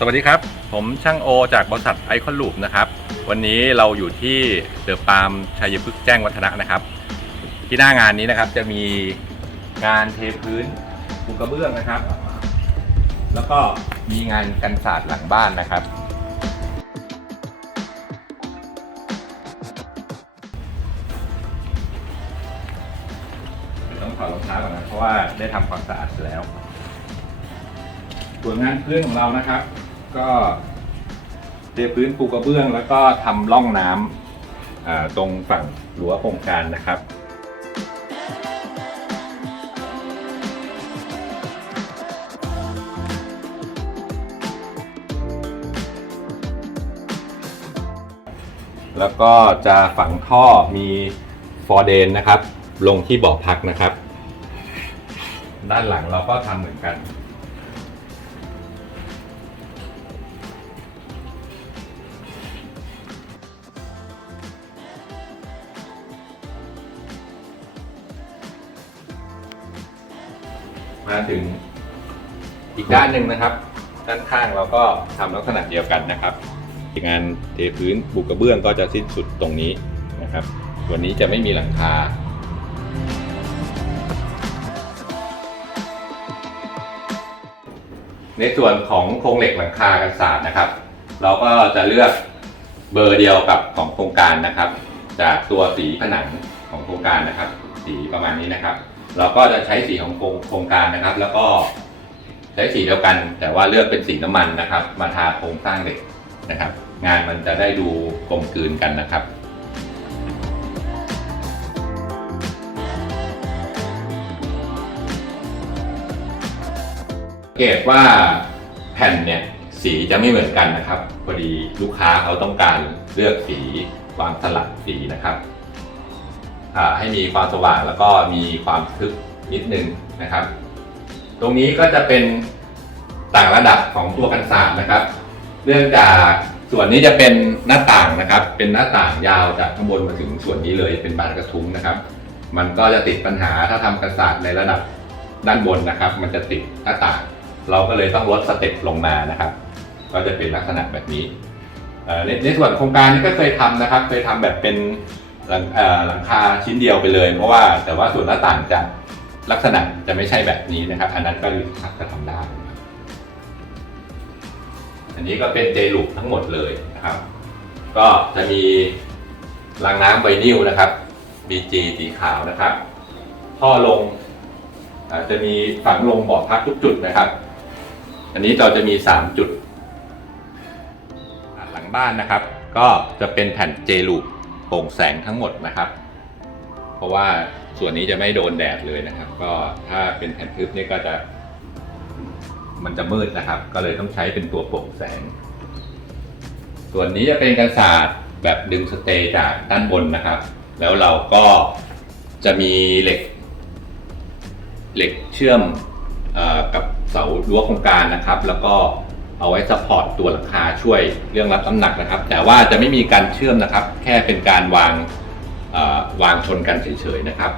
สวัสดีครับ ผมช่างโอจากบริษัทไอคอนลูปนะครับ วันนี้เราอยู่ที่เดอะปาล์มชัยพฤกษ์แจ้งวัฒนะนะครับ ที่หน้างานนี้นะครับจะมีงานเทพื้นปูกระเบื้องนะครับ แล้วก็มีงานกันศาสตร์หลังบ้านนะครับ ต้องถอดรองเท้าก่อนนะ เพราะว่าได้ทำความสะอาดแล้วส่วนงานพื้นของเรานะครับ ก็เทพื้นปูกระเบื้อง แล้วก็ทำร่องน้ำตรงฝั่งรั้วโครงการนะครับแล้วก็จะฝังท่อมีฟอร์เดนนะครับ ลงที่เบาะพักนะครับ ด้านหลังเราก็ทำเหมือนกัน มาถึงอีกด้านหนึ่งนะครับ ด้านข้างเราก็ทำลักษณะเดียวกันนะครับงานเทพื้นบุกกระเบื้องก็จะสิ้นสุดตรงนี้นะครับ วันนี้จะไม่มีหลังคาในส่วนของโครงเหล็กหลังคากันศาสตร์นะครับ เราก็จะเลือกเบอร์เดียวกับของโครงการนะครับ จากตัวสีผนังของโครงการนะครับ สีประมาณนี้นะครับ เราก็จะใช้สีของโครงการนะครับ แล้วก็ใช้สีเดียวกัน แต่ว่าเลือกเป็นสีน้ำมันนะครับ มาทาโครงสร้างเหล็กนะครับ งานมันจะได้ดูกลมกลืนกันนะครับสังเกตว่าแผ่นเนี่ยสีจะไม่เหมือนกันนะครับพอดีลูกค้าเขาต้องการเลือกสีวางสลับสีนะครับ ให้มีความสว่างแล้วก็มีความทึบนิดนึงนะครับ ตรงนี้ก็จะเป็นต่างระดับของตัวกันศาสตร์นะครับ เนื่องจากส่วนนี้จะเป็นหน้าต่างนะครับ เป็นหน้าต่างยาวจากข้างบนมาถึงส่วนนี้เลยเป็นบานกระทุ้งนะครับ มันก็จะติดปัญหาถ้าทำกันศาสตร์ในระดับด้านบนนะครับ มันจะติดหน้าต่าง เราก็เลยต้องลดสเต็ปลงมานะครับ ก็จะเป็นลักษณะแบบนี้ในในส่วนโครงการนี้ก็เคยทำนะครับ เคยทำแบบเป็น หลังหลังคาชิ้นเดียวไปเลย เพราะว่าแต่ว่าส่วนหน้าต่างจะลักษณะจะไม่ใช่แบบนี้นะครับ อันนั้นก็ก็ทำได้ อันนี้ก็เป็นเจลูปทั้งหมดเลยนะครับ ก็จะมีรางน้ำไวนิลนะครับ BG สีขาวนะครับท่อลงอาจจะมีฝังลงบ่อพักทุกจุดนะครับ อันนี้เราจะมี 3 จุด หลังบ้านนะครับ ก็จะเป็นแผ่นเจลูป โปร่งแสงทั้งหมดนะครับ เพราะว่าส่วนนี้จะไม่โดนแดดเลยนะครับ ก็ถ้าเป็นแผ่นทึบนี่ก็จะ มันจะมืดนะครับ ก็เลยต้องใช้เป็นตัวโปร่งแสง ส่วนนี้จะเป็นกันศาสตร์แบบดึงสเตย์จากด้านบนนะครับ แล้วเราก็จะมีเหล็ก เหล็กเชื่อมอกับเสารั้วโครงการนะครับ แล้วก็ เอาไว้ซัพพอร์ตตัวหลังคาช่วยเรื่องรับน้ำหนักนะครับ แต่ว่าจะไม่มีการเชื่อมนะครับ แค่เป็นการวางวางชนกันเฉยๆนะครับ